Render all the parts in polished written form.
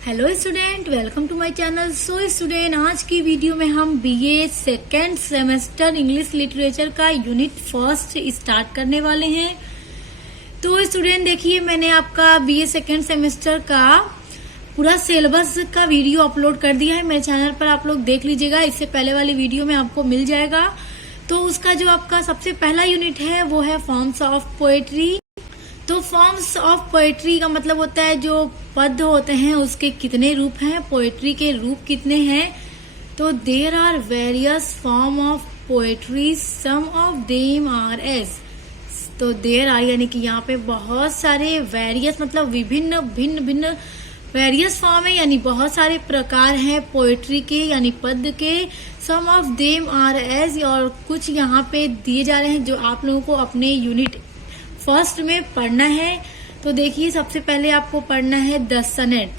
Hello student, welcome to my channel. So student, आज की video में हम BA second semester English literature का यूनिट फर्स्ट स्टार्ट करने वाले हैं। तो स्टूडेंट देखिए, मैंने आपका बीए सेकेंड सेमेस्टर का पूरा सिलेबस का वीडियो अपलोड कर दिया है मेरे चैनल पर, आप लोग देख लीजिएगा। इससे पहले वाली वीडियो में आपको मिल जाएगा। तो उसका जो आपका सबसे पहला यूनिट है वो है फॉर्म्स ऑफ पोएट्री। तो फॉर्म्स ऑफ पोएट्री का मतलब होता है जो पद्य होते हैं उसके कितने रूप हैं, पोएट्री के रूप कितने हैं। तो there are various form of poetry, some of them are as. तो देयर आर यानी कि यहाँ पे बहुत सारे वेरियस मतलब विभिन्न भिन्न भिन्न वेरियस फॉर्म है, यानी बहुत सारे प्रकार हैं पोएट्री के यानी पद्य के। सम ऑफ देम आर एज, और कुछ यहाँ पे दिए जा रहे हैं जो आप लोगों को अपने यूनिट फर्स्ट में पढ़ना है। तो देखिए, सबसे पहले आपको पढ़ना है द सनेट।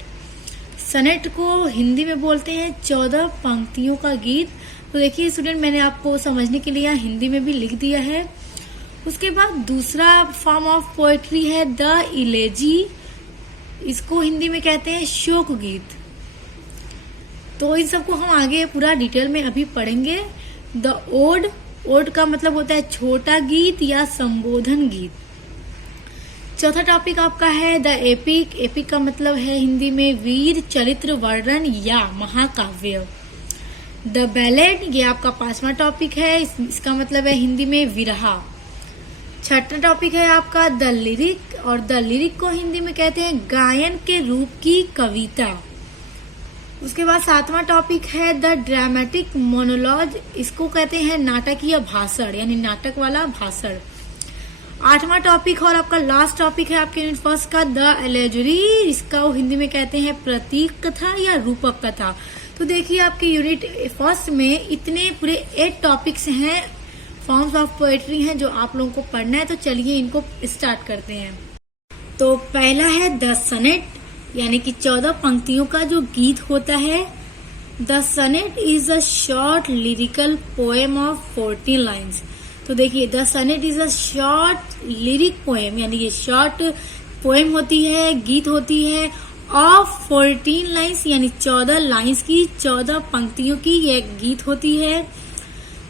सनेट को हिंदी में बोलते हैं 14 पंक्तियों का गीत। तो देखिए स्टूडेंट, मैंने आपको समझने के लिए हिंदी में भी लिख दिया है। उसके बाद दूसरा फॉर्म ऑफ पोएट्री है द इलेजी। इसको हिंदी में कहते हैं शोक गीत। तो इन सबको हम आगे पूरा डिटेल में अभी पढ़ेंगे। द ओड, ओड का मतलब होता है छोटा गीत या संबोधन गीत। चौथा टॉपिक आपका है द एपिक। एपिक का मतलब है हिंदी में वीर चरित्र वर्णन या महाकाव्य। द बैलेड, ये आपका 5वां टॉपिक है। इसका मतलब है हिंदी में विरहा। छठा टॉपिक है आपका द लिरिक, और द लिरिक को हिंदी में कहते हैं गायन के रूप की कविता। उसके बाद 7वां टॉपिक है द ड्रामेटिक मोनोलॉग। इसको कहते हैं नाटकीय भाषण यानी नाटक वाला भाषण। 8वां टॉपिक और आपका लास्ट टॉपिक है आपके यूनिट फर्स्ट का द एलेजरी। इसका वो हिंदी में कहते हैं प्रतीक कथा या रूपक कथा। तो देखिए, आपके यूनिट फर्स्ट में इतने पूरे 8 टॉपिक्स हैं, फॉर्म्स ऑफ पोएट्री हैं जो आप लोगों को पढ़ना है। तो चलिए इनको स्टार्ट करते हैं। तो पहला है द सनेट, यानी कि 14 पंक्तियों का जो गीत होता है। The sonnet is a short lyrical poem of 14 lines. तो देखिए, the sonnet is a short lyric poem, यानी ये शॉर्ट पोएम होती है, गीत होती है ऑफ 14 लाइन्स, यानी 14 लाइन्स की, 14 पंक्तियों की ये गीत होती है।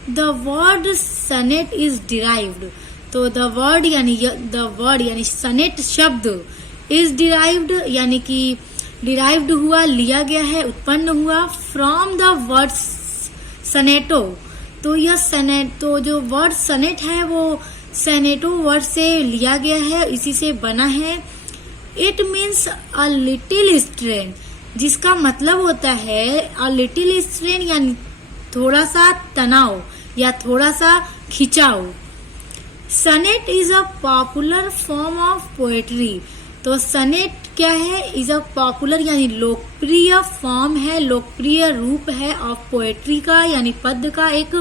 The word sonnet is derived. तो द वर्ड यानी सनेट शब्द इज डिराइव्ड यानी कि डिराइव्ड हुआ, लिया गया है, उत्पन्न हुआ फ्रॉम द वर्ड सनेटो। तो यह सनेट, तो जो वर्ड सनेट है वो सनेटो वर्ड से लिया गया है, इसी से बना है। It means a little strain, जिसका मतलब होता है अ लिटिल स्ट्रेन यानी थोड़ा सा तनाव या थोड़ा सा खिंचाव। Sonnet is a popular form of poetry. तो सनेट क्या है? इज अ पॉपुलर यानी लोकप्रिय फॉर्म है, लोकप्रिय रूप है ऑफ पोएट्री का, यानी पद्य का एक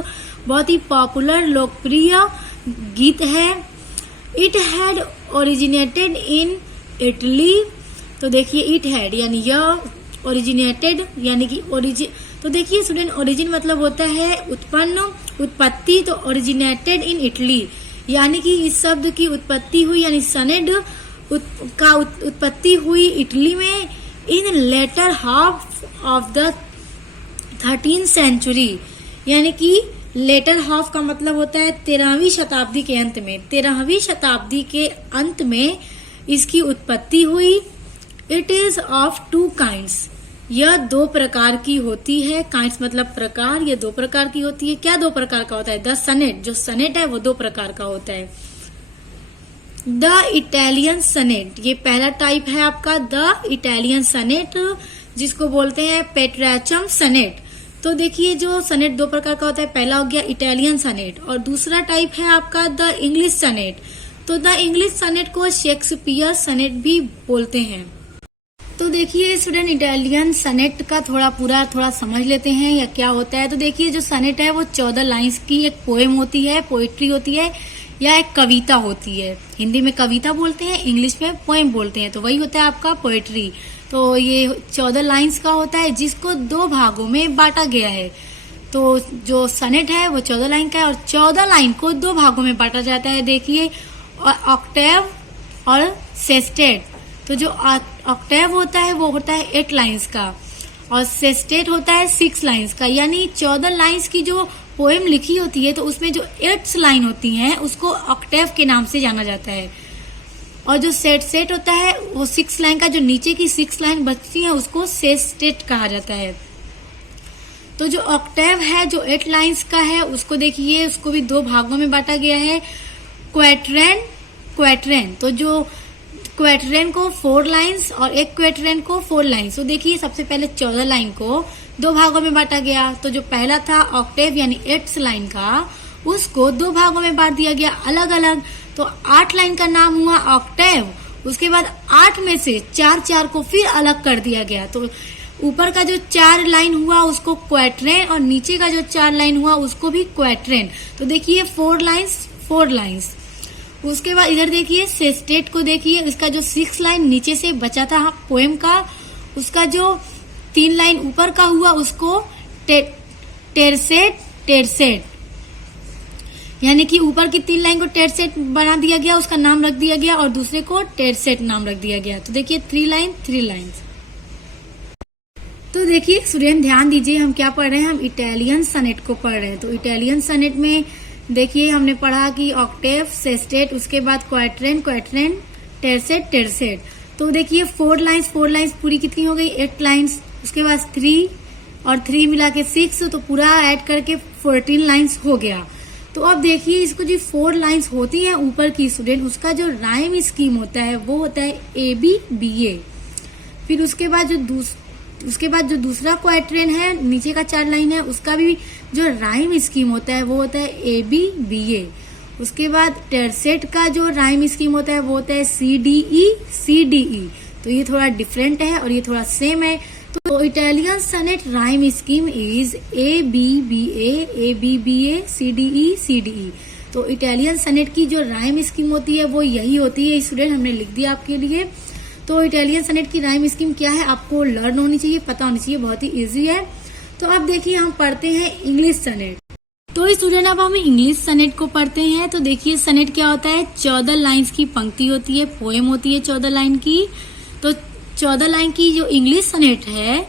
बहुत ही पॉपुलर लोकप्रिय गीत है। It had originated in Italy. तो देखिए, इट हैड यानी यह, ओरिजिनेटेड यानी कि तो देखिए स्टूडेंट, ओरिजिन मतलब होता है उत्पन्न, उत्पत्ति। तो ओरिजिनेटेड इन इटली यानी कि इस शब्द की उत्पत्ति हुई, यानी सनेट का उत्पत्ति हुई इटली में in later half of the 13th century. यानी कि लेटर हाफ का मतलब होता है 13वीं शताब्दी के अंत में, 13वीं शताब्दी के अंत में इसकी उत्पत्ति हुई। इट इज ऑफ 2 काइंड्स, यह 2 प्रकार की होती है। काइंड्स मतलब प्रकार, यह 2 प्रकार की होती है। क्या 2 प्रकार का होता है? द सनेट, जो सनेट है वो 2 प्रकार का होता है। द इटालियन सनेट, ये पहला टाइप है आपका द इटालियन सनेट, जिसको बोलते हैं पेट्रैचम सनेट। तो देखिए, जो सनेट 2 प्रकार का होता है, पहला हो गया इटालियन सनेट और दूसरा टाइप है आपका द इंग्लिश सनेट। तो द इंग्लिश सनेट को शेक्सपियर सनेट भी बोलते हैं। तो देखिए स्टूडेंट, इटालियन सनेट का थोड़ा समझ लेते हैं या क्या होता है। तो देखिए, जो सनेट है वो 14 लाइन्स की एक पोएम होती है, पोएट्री होती है या एक कविता होती है। हिंदी में कविता बोलते हैं, इंग्लिश में पोएम बोलते हैं। तो वही होता है आपका पोएट्री। तो ये 14 लाइन्स का होता है, जिसको 2 भागों में बांटा गया है। तो जो सनेट है वो 14 लाइन का है और 14 लाइन को 2 भागों में बांटा जाता है। देखिए, ऑक्टेव और सेस्टेट। तो जो ऑक्टेव होता है वो होता है 8 लाइन्स का, और सेस्टेट होता है 6 लाइन्स का। यानी 14 लाइन्स की जो पोएम लिखी होती है तो उसमें जो 8 लाइन होती हैं उसको ऑक्टेव के नाम से जाना जाता है, और जो सेट होता है वो 6 लाइन का, जो नीचे की 6 लाइन बचती है उसको सेस्टेट कहा जाता है। तो जो ऑक्टेव है जो 8 लाइन्स का है उसको देखिए, उसको भी 2 भागों में बांटा गया है, क्वैट्रेन क्वैट्रेन। तो जो क्वैट्रेन को 4 लाइन्स और एक क्वैट्रेन को 4 लाइन्स। तो देखिए सबसे पहले 14 लाइन को 2 भागों में बांटा गया। तो जो पहला था ऑक्टेव यानी 8 लाइन का, उसको 2 भागों में बांट दिया गया अलग अलग। तो 8 लाइन का नाम हुआ ऑक्टेव। उसके बाद 8 में से 4 को फिर अलग कर दिया गया। तो ऊपर का जो 4 लाइन हुआ उसको क्वैट्रेन, और नीचे का जो 4 लाइन हुआ उसको भी क्वैट्रेन। तो देखिए 4 लाइन्स। उसके बाद इधर देखिए सेस्टेट को देखिए, इसका जो 6 लाइन नीचे से बचा था पोएम का, उसका जो 3 लाइन ऊपर का हुआ उसको टेरसेट, यानी कि ऊपर की 3 लाइन को टेरसेट बना दिया गया, उसका नाम रख दिया गया, और दूसरे को टेरसेट नाम रख दिया गया। तो देखिए 3 लाइन्स। तो देखिए स्टूडेंट ध्यान दीजिए, हम क्या पढ़ रहे हैं, हम इटालियन सनेट को पढ़ रहे हैं। तो इटालियन सनेट में देखिए हमने पढ़ा कि ऑक्टेव, सेस्टेट, उसके बाद क्वैट्रेन, टेरसेट। तो देखिए 4 लाइन्स पूरी कितनी हो गई, 8 लाइन्स। उसके बाद 3 और 3 मिला के 6, तो पूरा ऐड करके 14 लाइन्स हो गया। तो अब देखिए इसको जो 4 लाइन्स होती है ऊपर की स्टूडेंट, उसका जो राइम स्कीम होता है वो होता है ABBA। फिर उसके बाद जो दूसरा क्वैट्रेन है, नीचे का 4 लाइन है, उसका भी जो राइम स्कीम होता है वो होता है ABBA। उसके बाद टेरसेट का जो राइम स्कीम होता है वो होता है CDE। तो ये थोड़ा डिफरेंट है और ये थोड़ा सेम है। तो Italian sonnet rhyme scheme is ABBA CDE। तो इटालियन सनेट की जो राइम स्कीम होती है वो यही होती है स्टूडेंट, हमने लिख दिया आपके लिए। तो इटालियन सनेट की राइम स्कीम क्या है आपको लर्न होनी चाहिए, पता होनी चाहिए, बहुत ही इजी है। तो अब देखिए हम पढ़ते हैं इंग्लिश सनेट। तो स्टूडेंट अब हम इंग्लिश सनेट को पढ़ते हैं। तो देखिए सनेट क्या होता है, 14 लाइन्स की पंक्ति होती है, पोएम होती है 14 लाइन की। तो 14 लाइन की जो इंग्लिश सनेट है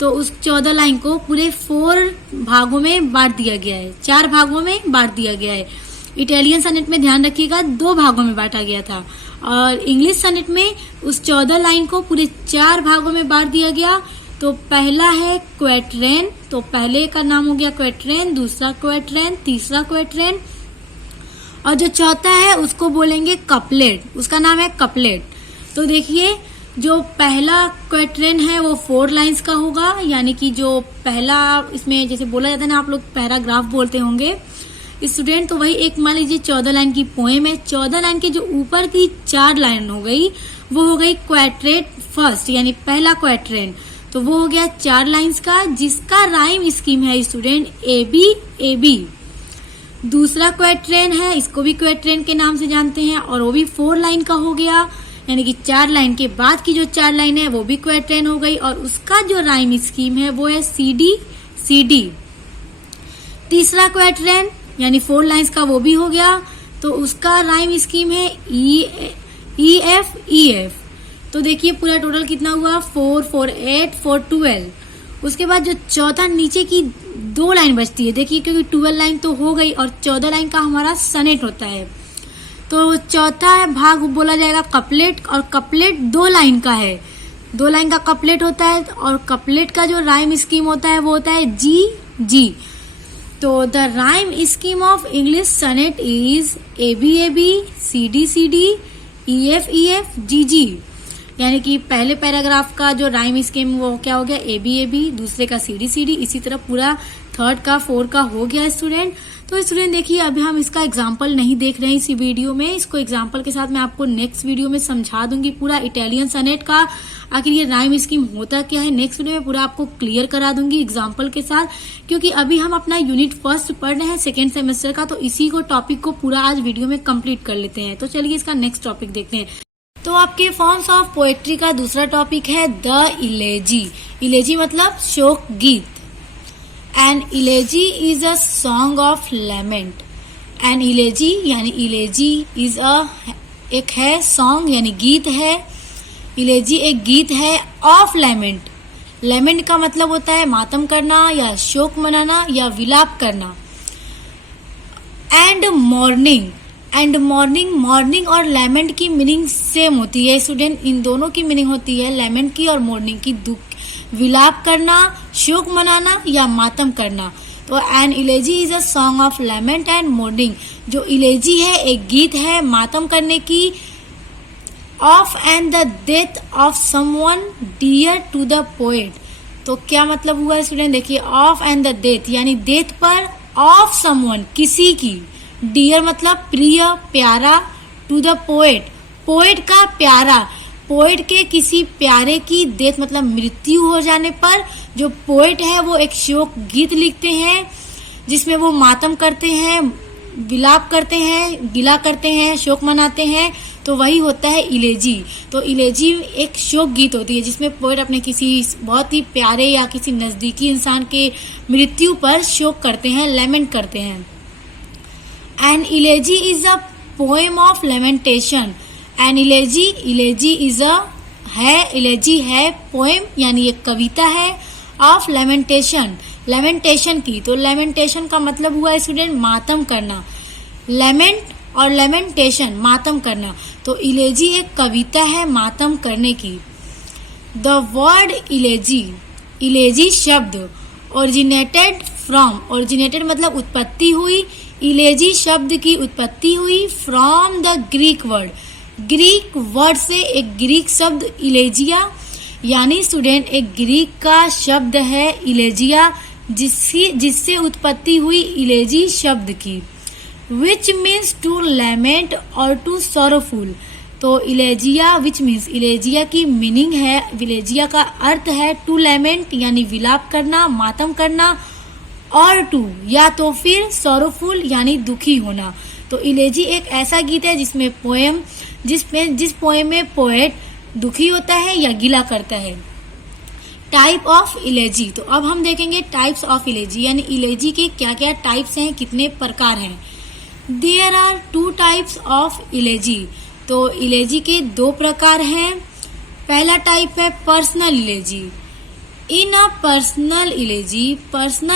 तो उस 14 लाइन को पूरे 4 भागों में बांट दिया गया है, 4 भागों में बांट दिया गया है। इटालियन सनेट में ध्यान रखिएगा 2 भागों में बांटा गया था, और इंग्लिश सनेट में उस 14 लाइन को पूरे 4 भागों में बांट दिया गया। तो पहला है क्वैट्रेन, तो पहले का नाम हो गया क्वैट्रेन, दूसरा क्वैट्रेन, तीसरा क्वैट्रेन, और जो चौथा है उसको बोलेंगे कपलेट, उसका नाम है कपलेट। तो देखिए जो पहला क्वैट्रेन है वो 4 लाइन्स का होगा, यानी कि जो पहला, इसमें जैसे बोला जाता है ना, आप लोग पैराग्राफ बोलते होंगे स्टूडेंट, तो वही एक मान लीजिए 14 लाइन की पोएम है। 14 लाइन के जो ऊपर की 4 लाइन हो गई वो हो गई क्वैट्रेट फर्स्ट, यानी पहला क्वैट्रेन। तो वो हो गया 4 लाइन्स का, जिसका राइम स्कीम है स्टूडेंट ABAB। दूसरा क्वैट्रेन है, इसको भी क्वैट्रेन के नाम से जानते हैं, और वो भी 4 लाइन का हो गया, यानी कि 4 लाइन के बाद की जो 4 लाइन है वो भी क्वैट्रेन हो गई, और उसका जो राइम स्कीम है वो है CD। तीसरा क्वैट्रेन यानी 4 लाइन्स का वो भी हो गया, तो उसका राइम स्कीम है EF। तो देखिए पूरा टोटल कितना हुआ, 4, 4, 8, 4, 12। उसके बाद जो चौथा नीचे की 2 लाइन बचती है, देखिए क्योंकि 12 लाइन तो हो गई और 14 लाइन का हमारा सनेट होता है। तो चौथा भाग बोला जाएगा कपलेट, और कपलेट 2 लाइन का है, 2 लाइन का कपलेट होता है, और कपलेट का जो राइम स्कीम होता है वो होता है GG। तो the rhyme scheme of English sonnet is ABAB CD EF GG, यानी कि पहले पैराग्राफ का जो राइम स्कीम वो क्या हो गया ABAB, दूसरे का CD, इसी तरह पूरा 3rd का 4 का हो गया स्टूडेंट। तो स्टूडेंट देखिए अभी हम इसका एग्जाम्पल नहीं देख रहे हैं इसी वीडियो में, इसको एग्जाम्पल के साथ मैं आपको नेक्स्ट वीडियो में समझा दूंगी पूरा इटालियन सनेट का आखिर ये राइम स्कीम होता क्या है। नेक्स्ट वीडियो में पूरा आपको क्लियर करा दूंगी एग्जाम्पल के साथ, क्योंकि अभी हम अपना यूनिट 1 पढ़ रहे हैं 2nd सेमेस्टर का, तो इसी को टॉपिक को पूरा आज वीडियो में कंप्लीट कर लेते हैं। तो चलिए इसका नेक्स्ट टॉपिक देखते हैं। तो आपके फॉर्म्स ऑफ पोएट्री का दूसरा टॉपिक है द इलेजी। इलेजी मतलब शोक गीत। An elegy is a song of lament. An elegy यानी इलेजी इज एक है सॉन्ग यानी गीत है, इलेजी एक गीत है ऑफ लैमेंट। लैमेंट का मतलब होता है मातम करना या शोक मनाना या विलाप करना। एंड मॉर्निंग और लैमेंट की मीनिंग सेम होती है स्टूडेंट। इन दोनों की मीनिंग होती है लैमेंट की और मॉर्निंग की, दुख, विलाप करना, शोक मनाना या मातम करना। तो an elegy is a song of lament and mourning. जो इलेजी है एक गीत है मातम करने की, of and the death of someone dear to the poet. तो क्या मतलब हुआ स्टूडेंट, देखिए ऑफ एंड द डेथ यानी डेथ पर, ऑफ समवन किसी की, डियर मतलब प्रिय प्यारा, टू द पोएट पोएट का प्यारा, पोएट के किसी प्यारे की डेथ मतलब मृत्यु हो जाने पर जो पोएट है वो एक शोक गीत लिखते हैं जिसमें वो मातम करते हैं, विलाप करते हैं, गिला करते हैं, शोक मनाते हैं। तो वही होता है इलेजी। तो इलेजी एक शोक गीत होती है जिसमें पोएट अपने किसी बहुत ही प्यारे या किसी नजदीकी इंसान के मृत्यु पर शोक करते हैं, लेमेंट करते हैं। An elegy is a poem of lamentation. An elegy है पोएम यानी एक कविता है ऑफ लेमेंटेशन की। तो लेमेंटेशन का मतलब हुआ स्टूडेंट मातम करना, लेमेंट और लेमेंटेशन मातम करना। तो इलेजी एक कविता है मातम करने की। द वर्ड इलेजी शब्द ओरिजिनेटेड मतलब उत्पत्ति हुई, इलेजी शब्द की उत्पत्ति हुई फ्रॉम द ग्रीक वर्ड से। एक ग्रीक शब्द इलेजिया यानी स्टूडेंट एक ग्रीक का शब्द है इलेजिया जिससे उत्पत्ति हुई इलेजी शब्द की। विच मीन्स टू लैमेंट और टू सॉरोफुल। तो इलेजिया विच मीन्स इलेजिया की मीनिंग है, इलेजिया का अर्थ है टू लैमेंट यानी विलाप करना, मातम करना, और टू या तो फिर सॉरोफुल यानी दुखी होना। तो इलेजी एक ऐसा गीत है जिस पोएम में पोएट दुखी होता है या गिला करता है। Type of elegy. तो अब हम देखेंगे टाइप्स ऑफ इलेजी यानी इलेजी के क्या क्या टाइप्स हैं, कितने प्रकार हैं। There are 2 types of elegy. तो इलेजी के 2 प्रकार हैं। पहला टाइप है personal इलेजी। In a personal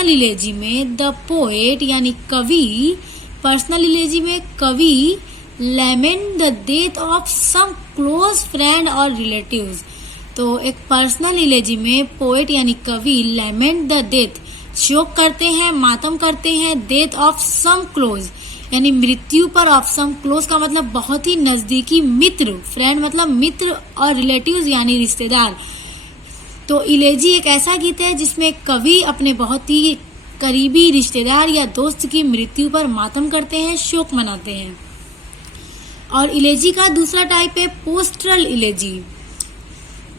elegy में द पोएट यानी कवि, पर्सनल इलेजी में कवि lament the death of some close friend और रिलेटिव्स। तो एक पर्सनल इलेजी में पोएट यानी कवि लैमेंट द डेथ शोक करते हैं, मातम करते हैं, डेथ ऑफ सम क्लोज यानी मृत्यु पर, ऑफ सम क्लोज का मतलब बहुत ही नजदीकी मित्र, फ्रेंड मतलब मित्र, और रिलेटिव्स यानी रिश्तेदार। तो इलेजी एक ऐसा गीत है जिसमें कवि अपने बहुत ही करीबी रिश्तेदार या दोस्त की मृत्यु पर मातम करते हैं, शोक मनाते हैं। और इलेजी का दूसरा टाइप है पोस्ट्रल इलेजी।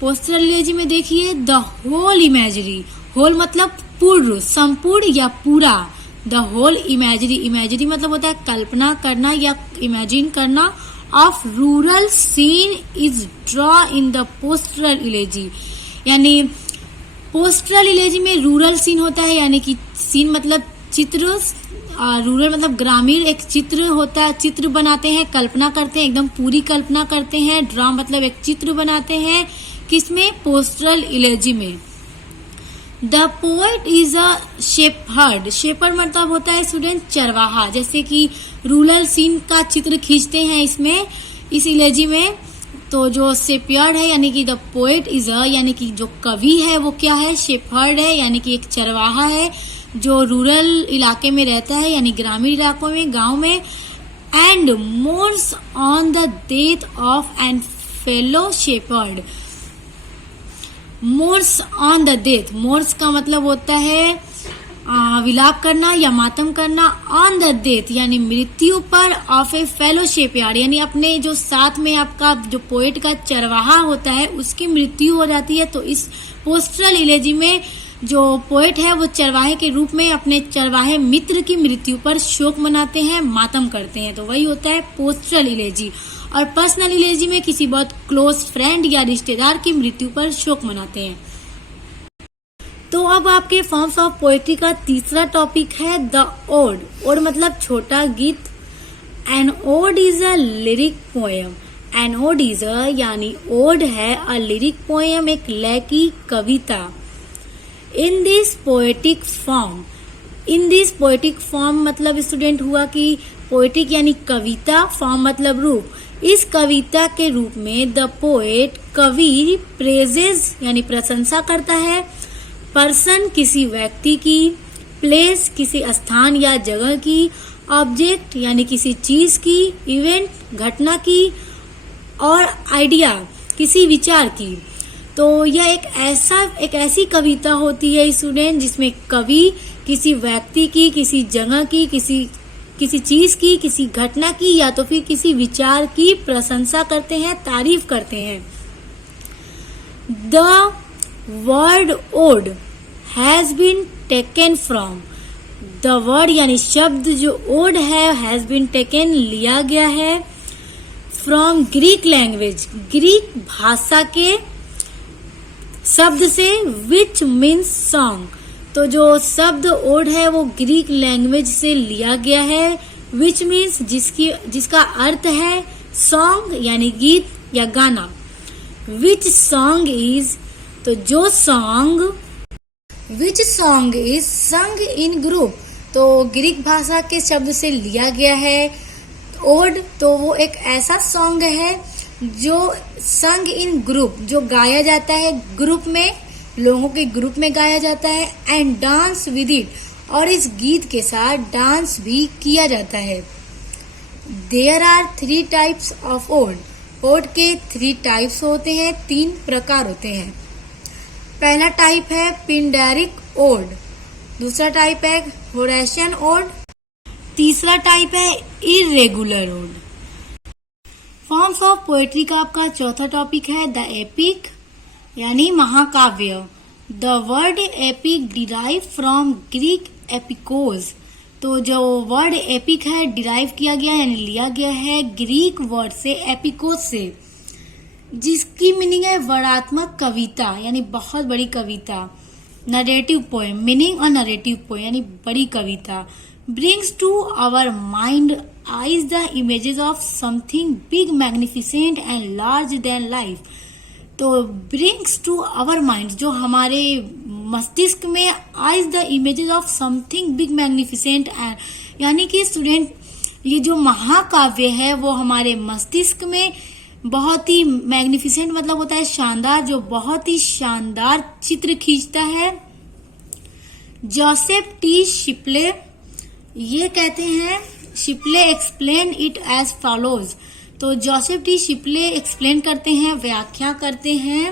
पोस्ट्रल इलेजी में देखिए द होल इमेजरी, होल मतलब पूर्ण, संपूर्ण या पूरा। द होल इमेजरी मतलब होता है कल्पना करना या इमेजिन करना of rural scene is draw in the pastoral elegy. यानी पोस्ट्रल इलेजी में रूरल सीन होता है यानी कि सीन मतलब चित्र, रूरल मतलब ग्रामीण, एक चित्र होता है, चित्र बनाते हैं, कल्पना करते हैं, एकदम पूरी कल्पना करते हैं। ड्रा मतलब एक चित्र बनाते हैं, किसमें, पोस्ट्रल इलेजी में। The poet is a shepherd. Shepherd मतलब होता है स्टूडेंट चरवाहा, जैसे कि रूरल सीन का चित्र खींचते हैं इसमें, इस इलेजी में। तो जो शेपर्ड है यानी कि द पोएट इज अ यानी कि जो कवि है वो क्या है, शेपर्ड है यानी कि एक चरवाहा है जो रूरल इलाके में रहता है यानी ग्रामीण इलाकों में, गांव में। And mourns on the death of an fellow shepherd. Mourns on the death, mourns का मतलब होता है विलाप करना या मातम करना, ऑन द डेथ यानी मृत्यु पर, ऑफ ए फेलो शेपर्ड यानी अपने जो साथ में आपका जो पोएट का चरवाहा होता है उसकी मृत्यु हो जाती है। तो इस पोस्ट्रल इलेजी में जो पोएट है वो चरवाहे के रूप में अपने चरवाहे मित्र की मृत्यु पर शोक मनाते हैं, मातम करते हैं। तो वही होता है पोस्ट्रल इलेजी। और पर्सनल इलेजी में किसी बहुत क्लोज फ्रेंड या रिश्तेदार की मृत्यु पर शोक मनाते हैं। तो अब आपके फॉर्म्स ऑफ पोएट्री का तीसरा टॉपिक है द ओड। ओड मतलब छोटा गीत। An ode is a lyric poem. An ode is यानी ओड है अ लिरिक पोएम, एक लय की कविता। इन दिस पोएटिक फॉर्म मतलब स्टूडेंट हुआ कि पोएटिक यानी कविता, फॉर्म मतलब रूप। इस कविता के रूप में द पोएट कवि प्रेजेस यानी प्रशंसा करता है, पर्सन किसी व्यक्ति की, प्लेस किसी स्थान या जगह की, ऑब्जेक्ट यानी किसी चीज की, इवेंट घटना की, और आइडिया किसी विचार की। तो यह एक ऐसी कविता होती है स्टूडेंट जिसमें कवि किसी व्यक्ति की, किसी जगह की, किसी चीज की, किसी घटना की या तो फिर किसी विचार की प्रशंसा करते हैं, तारीफ करते हैं। The word ode has been taken from, the word यानी शब्द जो ओड है हैज बीन टेकन लिया गया है फ्रॉम ग्रीक लैंग्वेज, ग्रीक भाषा के शब्द से, विच मीन्स सॉन्ग। तो जो शब्द ओड है वो ग्रीक लैंग्वेज से लिया गया है, विच मीन्स जिसका अर्थ है सॉन्ग यानी गीत या गाना। विच सॉन्ग इज, तो जो सॉन्ग, विच सॉन्ग इज संग इन ग्रुप, तो ग्रीक भाषा के शब्द से लिया गया है ओड। तो वो एक ऐसा सॉन्ग है जो संग इन ग्रुप, जो गाया जाता है ग्रुप में, लोगों के ग्रुप में गाया जाता है, एंड डांस विद इट, और इस गीत के साथ डांस भी किया जाता है। There are 3 types of ode, ode के 3 टाइप्स होते हैं, 3 प्रकार होते हैं। पहला टाइप है पिंडैरिक ओड, दूसरा टाइप है होरेशियन ओड, तीसरा टाइप है irregular ode. Forms of poetry का आपका चौथा टॉपिक है द एपिक यानी महाकाव्य। The word epic derive from Greek epikos, तो जो वर्ड एपिक है डिराइव किया गया यानी लिया गया है ग्रीक वर्ड से एपिकोज से, जिसकी मीनिंग है वर्णात्मक कविता यानी बहुत बड़ी कविता। नरेटिव पोएम, मीनिंग और नरेटिव पोएम यानी बड़ी कविता। brings to our mind eyes the images of something big, magnificent and large than life। तो brings to our mind, जो हमारे मस्तिष्क में eyes the images of something big, magnificent and यानी कि स्टूडेंट ये जो महाकाव्य है वो हमारे मस्तिष्क में बहुत ही मैग्निफिसेंट मतलब होता है शानदार, जो बहुत ही शानदार चित्र खींचता है। जोसेफ टी शिपले ये कहते हैं, Shipley explain it as follows, तो जोसेफ टी शिपले एक्सप्लेन करते हैं, व्याख्या करते हैं।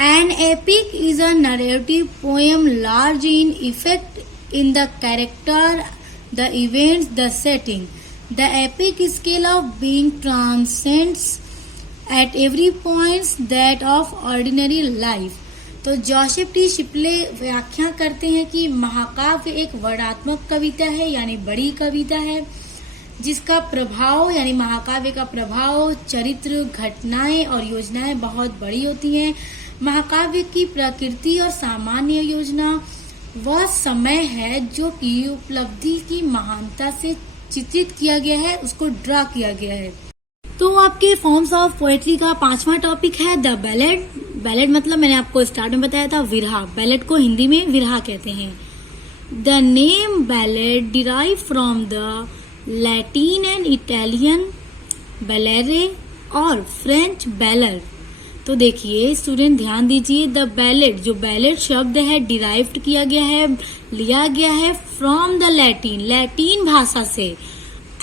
An epic is a narrative poem large in effect in the character, the events, the setting. The epic scale of being transcends at every point that of ordinary life. तो Joseph T Shipley व्याख्या करते हैं कि महाकाव्य एक वर्णात्मक कविता है यानी बड़ी कविता है, जिसका प्रभाव यानी महाकाव्य का प्रभाव, चरित्र, घटनाएं और योजनाएं बहुत बड़ी होती हैं। महाकाव्य की प्रकृति और सामान्य योजना वह समय है जो कि उपलब्धि की महानता से चित्रित किया गया है, उसको ड्रा किया गया है। तो आपके फॉर्म्स ऑफ पोएट्री का 5वां टॉपिक है द बैलेड। बैलेड मतलब मैंने आपको स्टार्ट में बताया था विरहा, बैलेड को हिंदी में विरहा कहते हैं। The name ballad derive from the Latin and Italian ballare और फ्रेंच बैलर। तो देखिए स्टूडेंट ध्यान दीजिए, द बैलेड, जो बैलेड शब्द है डिराइव्ड किया गया है, लिया गया है फ्रॉम द लैटिन, लैटिन भाषा से,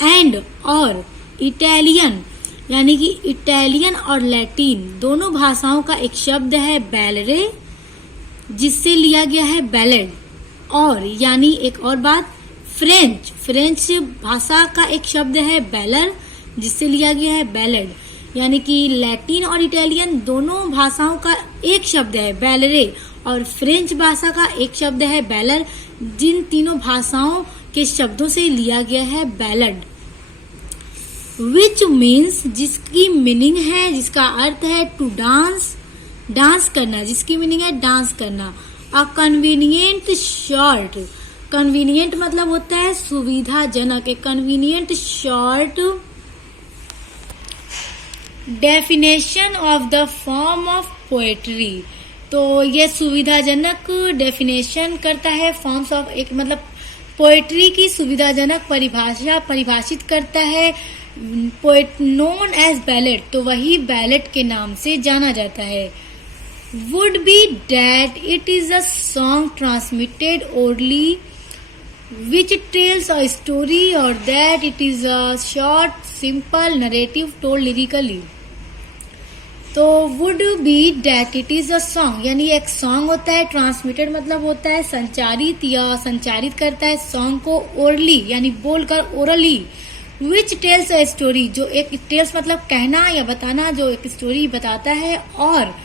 एंड और इटालियन यानी कि इटालियन और लैटिन दोनों भाषाओं का एक शब्द है बैलरे, जिससे लिया गया है बैलेड। और यानी एक और बात, फ्रेंच, फ्रेंच भाषा का एक शब्द है बैलर, जिससे लिया गया है बैलेड। यानी कि लैटिन और इटालियन दोनों भाषाओं का एक शब्द है बैलरे और फ्रेंच भाषा का एक शब्द है बैलर, जिन तीनों भाषाओं के शब्दों से लिया गया है बैलड। विच मीन्स, जिसकी मीनिंग है, जिसका अर्थ है टू डांस, डांस करना, जिसकी मीनिंग है डांस करना। अ कन्वीनियंट शॉर्ट, कन्वीनियंट मतलब होता है सुविधाजनक, a convenient short definition of the form of poetry. तो ये सुविधाजनक डेफिनेशन करता है फॉर्म्स ऑफ, एक मतलब पोएट्री की सुविधाजनक परिभाषित करता है। पोएट नोन एज बैलेट, तो वही बैलेट के नाम से जाना जाता है। Would be that it is a song transmitted orally which tells a story, or that it is a short simple narrative told lyrically। तो would be that it is a song, यानी एक song होता है, transmitted मतलब होता है संचारित या संचारित करता है सॉन्ग को, ओरली यानी बोलकर, orally, which tells a story, जो एक टेल्स मतलब कहना या बताना, जो एक स्टोरी बताता है, और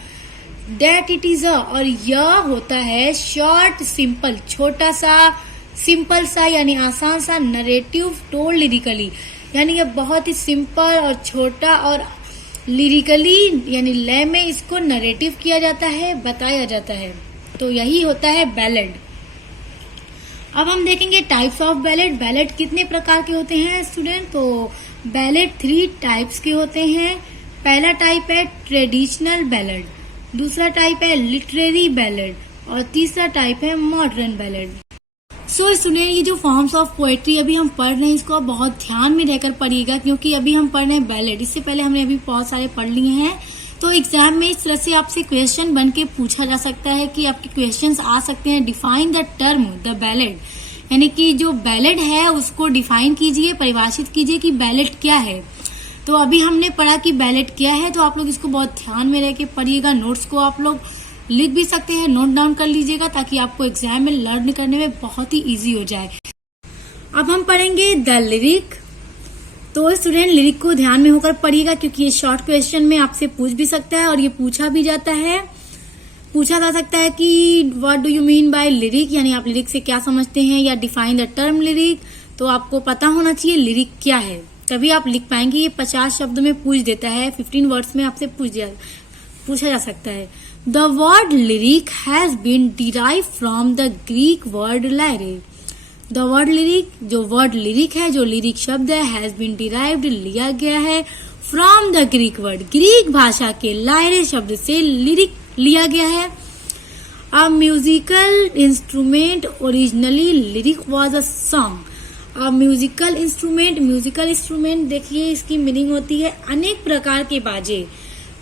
that it is a, और यह होता है शॉर्ट सिंपल, छोटा सा, सिंपल सा यानी आसान सा, नरेटिव टोल्ड लिरिकली, यानी ये बहुत ही सिंपल और छोटा, और लिरिकली यानी लय में इसको नरेटिव किया जाता है, बताया जाता है। तो यही होता है बैलेड। अब हम देखेंगे टाइप्स ऑफ बैलेड। बैलेड कितने प्रकार के होते हैं स्टूडेंट? तो बैलेड 3 टाइप्स के होते हैं। पहला टाइप है ट्रेडिशनल बैलेड, दूसरा टाइप है लिटरेरी बैलेड, और तीसरा टाइप है मॉडर्न बैलेड। सो स्टूडेंट, ये जो फॉर्म्स ऑफ पोएट्री अभी हम पढ़ रहे हैं, इसको आप बहुत ध्यान में रहकर पढ़िएगा, क्योंकि अभी हम पढ़ रहे हैं बैलेड। इससे पहले हमने अभी बहुत सारे पढ़ लिए हैं। तो एग्जाम में इस तरह से आपसे क्वेश्चन बन के पूछा जा सकता है कि आपके क्वेश्चंस आ सकते हैं, define the term the ballad, यानी कि जो बैलेड है उसको डिफाइन कीजिए, परिभाषित कीजिए कि बैलेड क्या है। तो अभी हमने पढ़ा कि बैलेड क्या है, तो आप लोग इसको बहुत ध्यान में रह के पढ़िएगा। नोट्स को आप लोग लिख भी सकते हैं, नोट डाउन कर लीजिएगा, ताकि आपको एग्जाम में लर्न करने में बहुत ही इजी हो जाए। अब हम पढ़ेंगे द लिरिक। तो स्टूडेंट, लिरिक को ध्यान में होकर पढ़िएगा, क्योंकि ये शॉर्ट क्वेश्चन में आपसे पूछ भी सकता है, और ये पूछा भी जाता है। पूछा जा सकता है कि what do you mean by lyric, यानी आप लिरिक से क्या समझते हैं, या डिफाइन द टर्म लिरिक। तो आपको पता होना चाहिए लिरिक क्या है, तभी आप लिख पाएंगे। ये 50 शब्द में पूछ देता है, 15 वर्ड्स में आपसे पूछा जा सकता है। The word lyric has been derived from the Greek word lyre। The word lyric, जो word lyric है, जो lyric शब्द है, has been derived, लिया गया है, from the Greek word, Greek भाषा के lyre शब्द से lyric लिया गया है। A musical instrument, originally lyric was a song। A musical instrument देखिए इसकी मीनिंग होती है अनेक प्रकार के बाजे।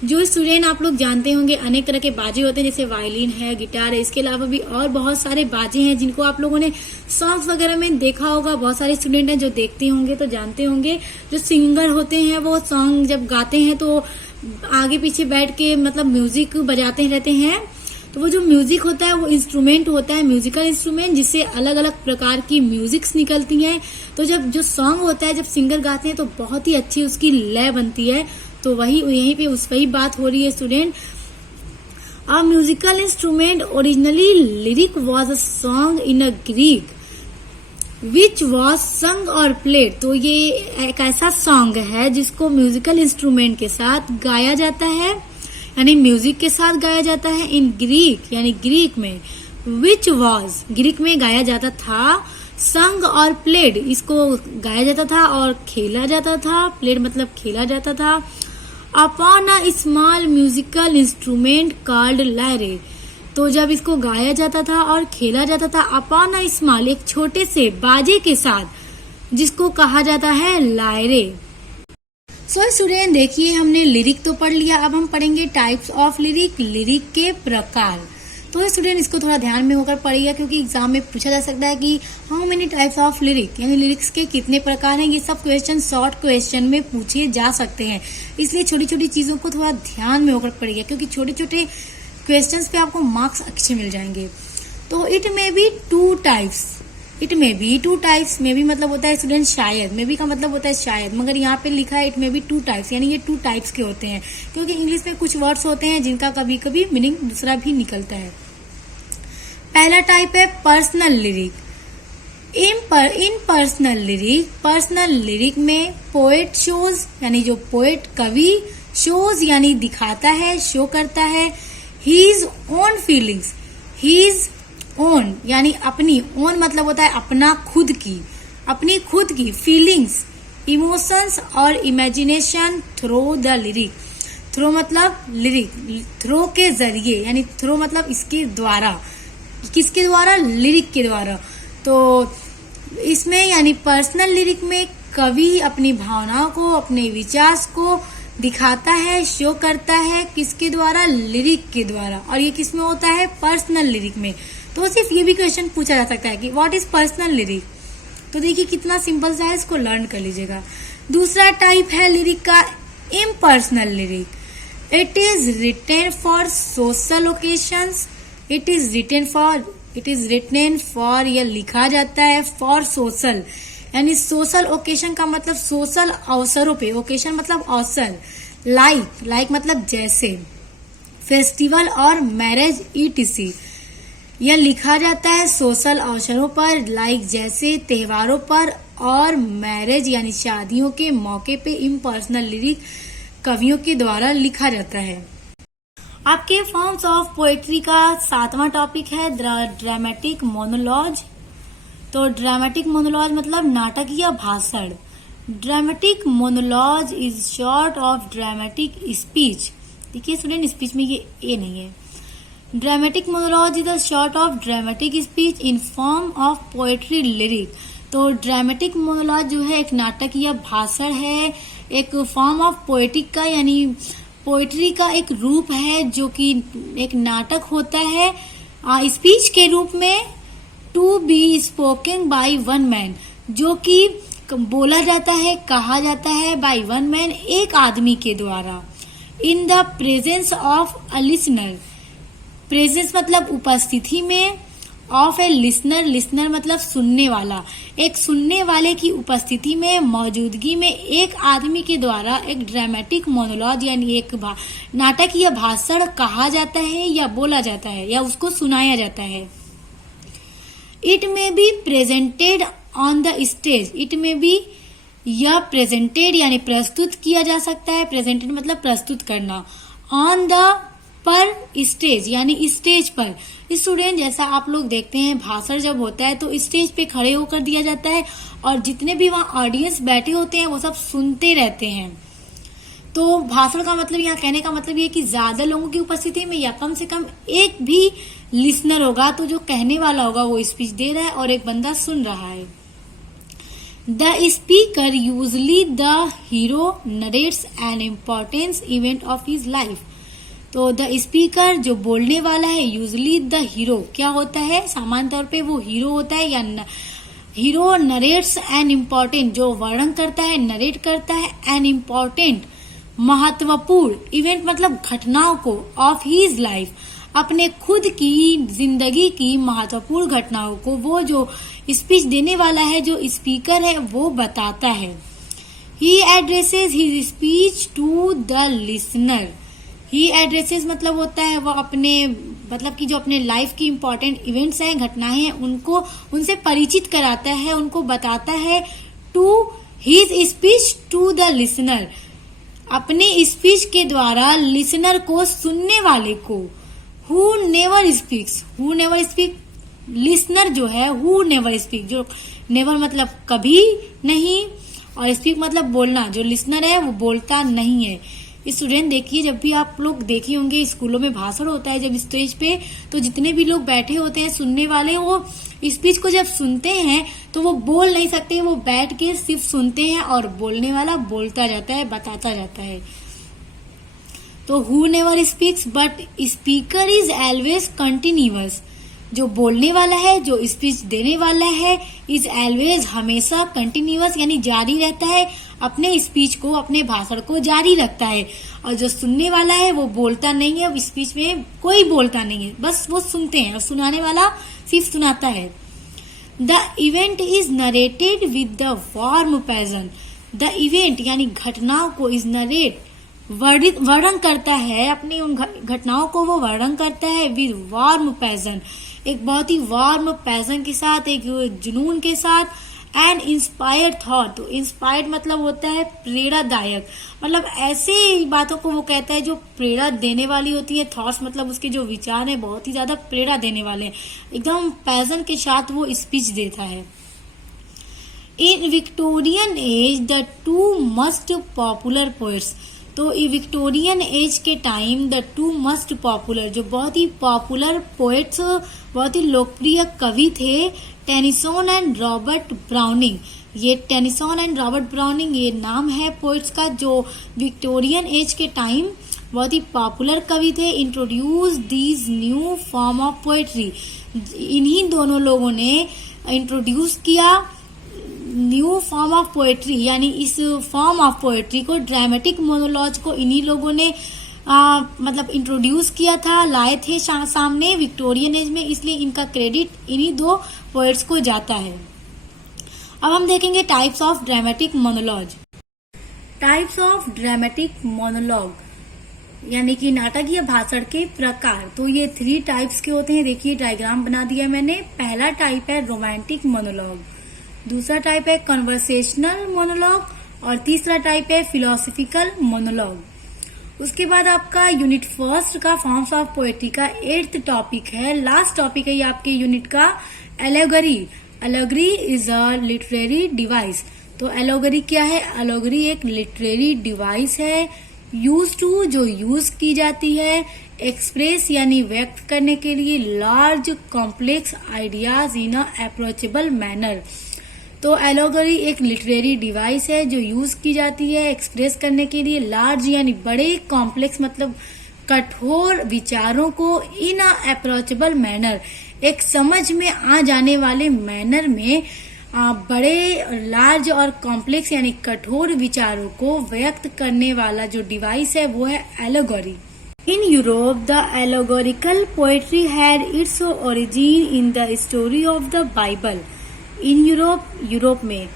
जो स्टूडेंट आप लोग जानते होंगे, अनेक तरह के बाजे होते हैं, जैसे वायलिन है, गिटार है, इसके अलावा भी और बहुत सारे बाजे हैं जिनको आप लोगों ने सॉन्ग्स वगैरह में देखा होगा। बहुत सारे स्टूडेंट हैं जो देखते होंगे तो जानते होंगे। जो सिंगर होते हैं वो सॉन्ग जब गाते हैं तो आगे पीछे बैठ के मतलब म्यूजिक बजाते रहते हैं। तो वो जो म्यूजिक होता है वो इंस्ट्रूमेंट होता है, म्यूजिकल इंस्ट्रूमेंट, जिससे अलग अलग प्रकार की म्यूजिक्स निकलती हैं। तो जब जो सॉन्ग होता है, जब सिंगर गाते हैं तो बहुत ही अच्छी उसकी लय बनती है। तो वही यहीं पे वही बात हो रही है student. A musical instrument, originally lyric was a song in a Greek which was संग और प्लेड। तो ये एक ऐसा सॉन्ग है जिसको म्यूजिकल इंस्ट्रूमेंट के साथ गाया जाता है, यानी म्यूजिक के साथ गाया जाता है। इन ग्रीक यानी ग्रीक में, विच वाज ग्रीक में गाया जाता था, संग और प्लेड इसको गाया जाता था और खेला जाता था। प्लेड मतलब खेला जाता था। Upon a small musical instrument called lyre. तो जब इसको गाया जाता था और खेला जाता था अपॉन अ स्मॉल, एक छोटे से बाजे के साथ, जिसको कहा जाता है लायरे। सो स्टूडेंट, देखिए हमने लिरिक तो पढ़ लिया, अब हम पढ़ेंगे टाइप्स ऑफ लिरिक, लिरिक के प्रकार। तो स्टूडेंट इसको थोड़ा ध्यान में होकर पढ़िएगा, क्योंकि एग्जाम में पूछा जा सकता है कि how many types of lyric, यानी लिरिक्स के कितने प्रकार हैं। ये सब क्वेश्चन शॉर्ट क्वेश्चन में पूछे जा सकते हैं, इसलिए छोटी छोटी चीजों को थोड़ा ध्यान में होकर पढ़िएगा, क्योंकि छोटे छोटे क्वेश्चंस पे आपको मार्क्स अच्छे मिल जाएंगे। तो it may be 2 types, it may be 2 types. May be मतलब होता है स्टूडेंट शायद, मे बी का मतलब होता है शायद, मगर यहाँ पे लिखा है इट मे बी 2 टाइप्स, यानी ये 2 टाइप्स के होते हैं, क्योंकि इंग्लिश में कुछ वर्ड्स होते हैं जिनका कभी कभी मीनिंग दूसरा भी निकलता है। पहला टाइप है पर्सनल लिरिक। इन पर्सनल लिरिक में पोएट शोज, यानी जो पोएट कवि, शोज यानी दिखाता है, शो करता है, his own feelings, his own यानी अपनी, ओन मतलब होता है अपना खुद की, अपनी खुद की फीलिंग्स, इमोशंस और imagination through the lyric, through मतलब लिरिक, थ्रो के जरिए, यानी थ्रो मतलब इसके द्वारा, किसके द्वारा, लिरिक के द्वारा। तो इसमें यानी पर्सनल लिरिक में कवि अपनी भावनाओं को, अपने विचार को दिखाता है, शो करता है, किसके द्वारा, लिरिक के द्वारा। और ये किस में होता है, पर्सनल लिरिक में। तो सिर्फ ये भी क्वेश्चन पूछा जा सकता है कि व्हाट इज पर्सनल लिरिक। तो देखिए कितना सिंपल सा है, इसको लर्न कर लीजिएगा। दूसरा टाइप है लिरिक का impersonal lyric. It is written for social occasions, it is written for, यह लिखा जाता है फॉर सोशल, यानी सोशल ओकेशन का मतलब सोशल अवसरों पे, ओकेशन मतलब अवसर, लाइक मतलब जैसे, फेस्टिवल और मैरिज etc। यह लिखा जाता है सोशल अवसरों पर, लाइक जैसे, त्योहारों पर और मैरिज यानी शादियों के मौके पे इम्पर्सनल लिरिक कवियों के द्वारा लिखा जाता है। आपके फॉर्म्स ऑफ पोएट्री का 7वां टॉपिक है ड्रामेटिक मोनोलॉज। तो ड्रामेटिक मोनोलॉज मतलब नाटक या भाषण। Dramatic monologue is short of dramatic speech. देखिए स्टूडेंट, स्पीच में ये ए नहीं है। Dramatic monologue is the short of dramatic speech in form of poetry lyric. तो ड्रामेटिक मोनोलॉज जो है एक नाटक या भाषण है, एक फॉर्म ऑफ पोएटिक का यानी पोएट्री का एक रूप है जो कि एक नाटक होता है स्पीच के रूप में, to be spoken by one man, जो कि बोला जाता है, कहा जाता है बाय वन मैन, एक आदमी के द्वारा, in the presence of a listener. Presence मतलब उपस्थिति में, ऑफ ए लिसनर, लिसनर मतलब सुनने वाला, एक सुनने वाले की उपस्थिति में, मौजूदगी में एक आदमी के द्वारा एक ड्रामेटिक मोनोलॉज यानी एक नाटक या भाषण कहा जाता है या बोला जाता है या उसको सुनाया जाता है। इट में be presented on the stage, it में बी, यह प्रेजेंटेड यानी प्रस्तुत किया जा सकता है, प्रेजेंटेड मतलब प्रस्तुत करना, ऑन द पर स्टेज यानी स्टेज पर। स्टूडेंट जैसा आप लोग देखते हैं भाषण जब होता है तो स्टेज पे खड़े होकर दिया जाता है और जितने भी वहाँ ऑडियंस बैठे होते हैं वो सब सुनते रहते हैं। तो भाषण का मतलब, यहाँ कहने का मतलब ये कि ज्यादा लोगों की उपस्थिति में या कम से कम एक भी लिसनर होगा, तो जो कहने वाला होगा वो स्पीच दे रहा है और एक बंदा सुन रहा है। The speaker usually the hero narrates N importance event of his life. तो द स्पीकर जो बोलने वाला है, यूजली द हीरो क्या होता है, सामान्य तौर पे वो हीरो होता है, या हीरो नरेट्स एन इम्पोर्टेंट, जो वर्णन करता है, नरेट करता है, एन इम्पोर्टेंट महत्वपूर्ण, इवेंट मतलब घटनाओं को, ऑफ हिज लाइफ अपने खुद की जिंदगी की महत्वपूर्ण घटनाओं को वो जो स्पीच देने वाला है, जो स्पीकर है, वो बताता है। He addresses his speech to the listener. He addresses मतलब होता है वो अपने, मतलब कि जो अपने लाइफ की इम्पोर्टेंट इवेंट्स हैं, घटनाएं हैं, उनको उनसे परिचित कराता है, उनको बताता है। To his speech to the listener, अपने स्पीच के द्वारा लिसनर को, सुनने वाले को। Who never speaks, who never speak, listener जो है, हु नेवर स्पीक, जो नेवर मतलब कभी नहीं और स्पीक मतलब बोलना, जो लिसनर है वो बोलता नहीं है। स्टूडेंट देखिए, जब भी आप लोग देखे होंगे स्कूलों में भाषण होता है जब स्टेज पे, तो जितने भी लोग बैठे होते हैं सुनने वाले, वो स्पीच को जब सुनते हैं तो वो बोल नहीं सकते, वो बैठ के सिर्फ सुनते हैं और बोलने वाला बोलता जाता है, बताता जाता है। तो who never speaks but speaker is always continuous, जो बोलने वाला है, जो स्पीच देने वाला है, इज ऑलवेज हमेशा कंटिन्यूअस यानी जारी रहता है, अपने स्पीच को, अपने भाषण को जारी रखता है। और जो सुनने वाला है वो बोलता नहीं है, स्पीच में कोई बोलता नहीं है, बस वो सुनते हैं और सुनाने वाला सिर्फ सुनाता है। The event is narrated with the warm passion. The event यानी घटनाओं को, इज नरेट वर्णन करता है, अपनी उन घटनाओं को वो वर्णन करता है विद वार्म पैशन, एक बहुत ही वार्म पैशन के साथ, एक जुनून के साथ। एंड इंस्पायर्ड थॉट, तो इंस्पायर्ड मतलब होता है प्रेरणादायक, मतलब ऐसे बातों को वो कहता है जो प्रेरणा देने वाली होती है। थॉट्स मतलब उसके जो विचार है बहुत ही ज्यादा प्रेरणा देने वाले हैं, एकदम पैशन के साथ वो स्पीच देता है। In Victorian age the two most popular poets, तो विक्टोरियन एज के time the two most popular, जो बहुत ही पॉपुलर पोएट्स, बहुत ही लोकप्रिय कवि थे, टेनिसन एंड रॉबर्ट ब्राउनिंग। ये टेनिसन एंड रॉबर्ट ब्राउनिंग ये नाम है पोएट्स का, जो विक्टोरियन एज के टाइम बहुत ही पॉपुलर कवि थे। Introduce these new form of poetry, इन्हीं दोनों लोगों ने इंट्रोड्यूस किया न्यू फॉर्म ऑफ पोएट्री, यानी इस फॉर्म ऑफ पोएट्री को, ड्रामेटिक मोनोलॉज को इन्हीं लोगों ने मतलब इंट्रोड्यूस किया था, लाए थे सामने विक्टोरियन एज में, इसलिए इनका क्रेडिट इन्हीं दो पोएट्स को जाता है। अब हम देखेंगे types of dramatic monologue. Types of dramatic monologue यानी कि नाटकीय भाषण के प्रकार। तो ये 3 टाइप्स के होते हैं, देखिए डायग्राम बना दिया मैंने। पहला टाइप है रोमांटिक मोनोलॉग, दूसरा टाइप है कन्वर्सेशनल मोनोलॉग, और तीसरा टाइप है फिलोसॉफिकल मोनोलॉग। उसके बाद आपका यूनिट फर्स्ट का फॉर्म्स ऑफ पोएट्री का 8th टॉपिक है, लास्ट टॉपिक है ये आपके यूनिट का, allegory. Allegory is a literary device. तो एलेगरी क्या है? एलेगरी एक लिटरेरी डिवाइस है, यूज टू जो यूज की जाती है, एक्सप्रेस यानी व्यक्त करने के लिए, large complex ideas in a approachable manner. तो एलेगरी एक लिटरेरी डिवाइस है जो यूज की जाती है एक्सप्रेस करने के लिए, लार्ज यानी बड़े, कॉम्प्लेक्स मतलब कठोर विचारों को, इन अ अप्रोचेबल मैनर एक समझ में आ जाने वाले मैनर में बड़े, लार्ज और कॉम्प्लेक्स यानी कठोर विचारों को व्यक्त करने वाला जो डिवाइस है वो है allegory. In Europe the allegorical poetry had its origin in the story of the Bible. In Europe में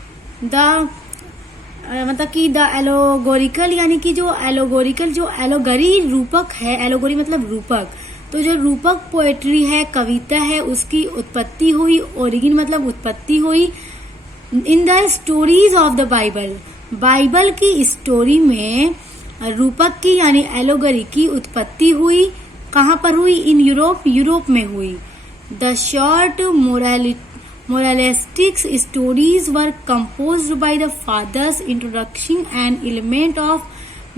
मतलब कि द एलोगोरिकल यानी कि जो एलोगोरिकल, जो एलोगरी रूपक है, एलोगोरी मतलब रूपक, तो जो रूपक पोएट्री है, कविता है, उसकी उत्पत्ति हुई, ओरिजिन मतलब उत्पत्ति हुई in the stories of the Bible. Bible की स्टोरी में रूपक की यानी एलोगरी की उत्पत्ति हुई। कहाँ पर हुई? इन यूरोप में हुई। The short moralistic stories were composed by the fathers, introducing an element of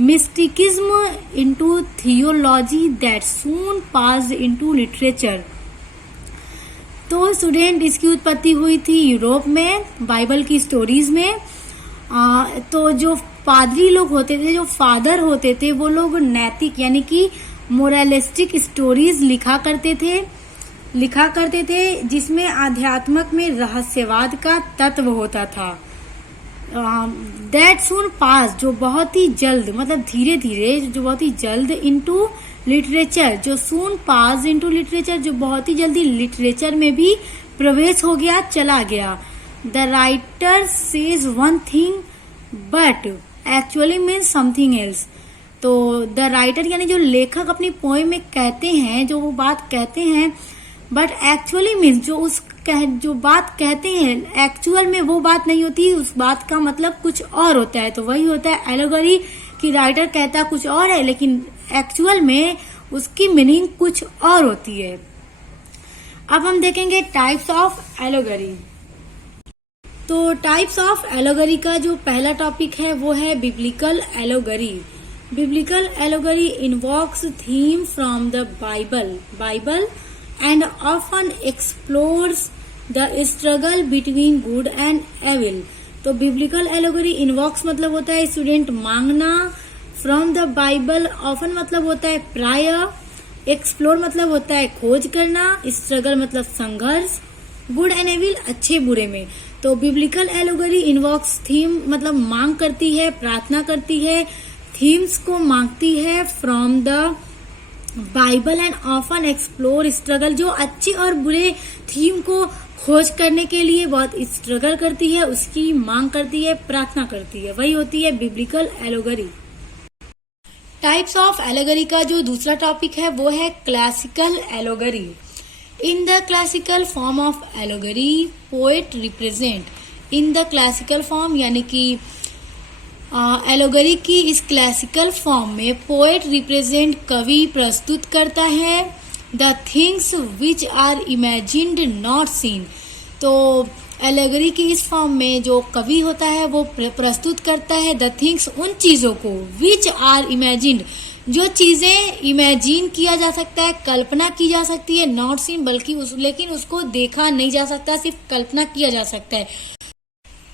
mysticism into theology that soon passed into literature। तो स्टूडेंट इसकी उत्पत्ति हुई थी यूरोप में, बाइबल की स्टोरीज में। तो जो पादरी लोग होते थे, जो फादर होते थे, वो लोग नैतिक यानी कि मोरलिस्टिक स्टोरीज लिखा करते थे जिसमें आध्यात्मक में रहस्यवाद का तत्व होता था। दैट सून पास जो बहुत ही जल्द मतलब धीरे धीरे, जो बहुत ही जल्द, इनटू लिटरेचर जो सून पास इनटू लिटरेचर जो बहुत ही जल्दी लिटरेचर में भी प्रवेश हो गया, चला गया। The writer says one thing but actually means something else. तो द राइटर यानी जो लेखक अपनी पोएम में कहते हैं, जो वो बात कहते हैं, बट एक्चुअली मीन्स जो बात कहते हैं एक्चुअल में वो बात नहीं होती, उस बात का मतलब कुछ और होता है। तो वही होता है एलेगोरी कि राइटर कहता कुछ और है लेकिन एक्चुअल में उसकी मीनिंग कुछ और होती है। अब हम देखेंगे टाइप्स ऑफ एलेगोरी। तो टाइप्स ऑफ एलेगोरी का जो पहला टॉपिक है वो है biblical allegory. Biblical allegory invokes theme from the Bible and often explores the struggle between good and evil। तो biblical allegory invokes मतलब होता है स्टूडेंट मांगना, from the Bible often मतलब होता है प्राय, explore मतलब होता है खोज करना, struggle मतलब संघर्ष, good and evil अच्छे बुरे में। तो biblical allegory invokes theme मतलब मांग करती है, प्रार्थना करती है, themes को मांगती है from the Bible and often explore struggle जो अच्छे और बुरे थीम को खोज करने के लिए बहुत स्ट्रगल करती है, उसकी मांग करती है, प्रार्थना करती है, वही होती है biblical allegory. Types of allegory का जो दूसरा टॉपिक है वो है classical allegory. In the classical form of allegory poet represent. In the classical form यानी कि एलेगोरी की इस क्लासिकल फॉर्म में पोएट रिप्रेजेंट कवि प्रस्तुत करता है the things which are imagined not seen. तो एलेगरी की इस फॉर्म में जो कवि होता है वो प्रस्तुत करता है द थिंग्स, उन चीजों को, विच आर इमेजिन्ड, जो चीजें इमेजिन किया जा सकता है, कल्पना की जा सकती है, नॉट सीन, बल्कि लेकिन उसको देखा नहीं जा सकता, सिर्फ कल्पना किया जा सकता है।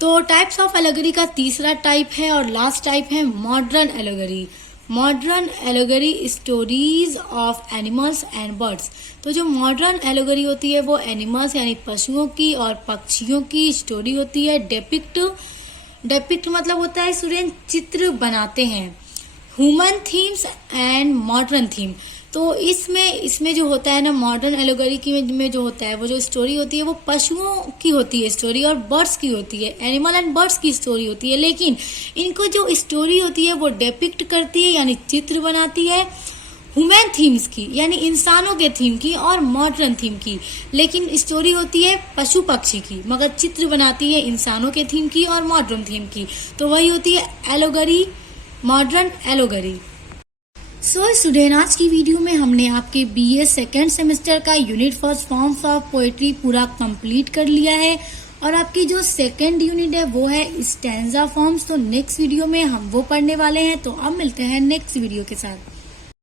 तो टाइप्स ऑफ एलेगरी का तीसरा टाइप है और लास्ट टाइप है modern allegory. Modern allegory stories of animals and birds. तो जो मॉडर्न एलेगरी होती है वो एनिमल्स यानी पशुओं की और पक्षियों की स्टोरी होती है। डेपिक्ट मतलब होता है स्टूडेंट चित्र बनाते हैं। Human themes and modern theme. तो इसमें जो होता है ना, मॉडर्न एलेगरी की में जो होता है वो जो स्टोरी होती है वो पशुओं की होती है स्टोरी और बर्ड्स की होती है, एनिमल एंड बर्ड्स की स्टोरी होती है। लेकिन इनको जो स्टोरी होती है वो डेपिक्ट करती है यानी चित्र बनाती है ह्यूमन थीम्स की यानी इंसानों के थीम की और मॉडर्न थीम की। लेकिन स्टोरी होती है पशु पक्षी की, मगर चित्र बनाती है इंसानों के थीम की और मॉडर्न थीम की। तो वही होती है एलेगरी, मॉडर्न एलेगरी। सो स्टूडेंट, आज की वीडियो में हमने आपके बीए सेकेंड सेमेस्टर का unit first forms of poetry पूरा कंप्लीट कर लिया है और आपकी जो सेकेंड यूनिट है वो है स्टैंजा फॉर्म्स। तो नेक्स्ट वीडियो में हम वो पढ़ने वाले हैं। तो अब मिलते हैं नेक्स्ट वीडियो के साथ।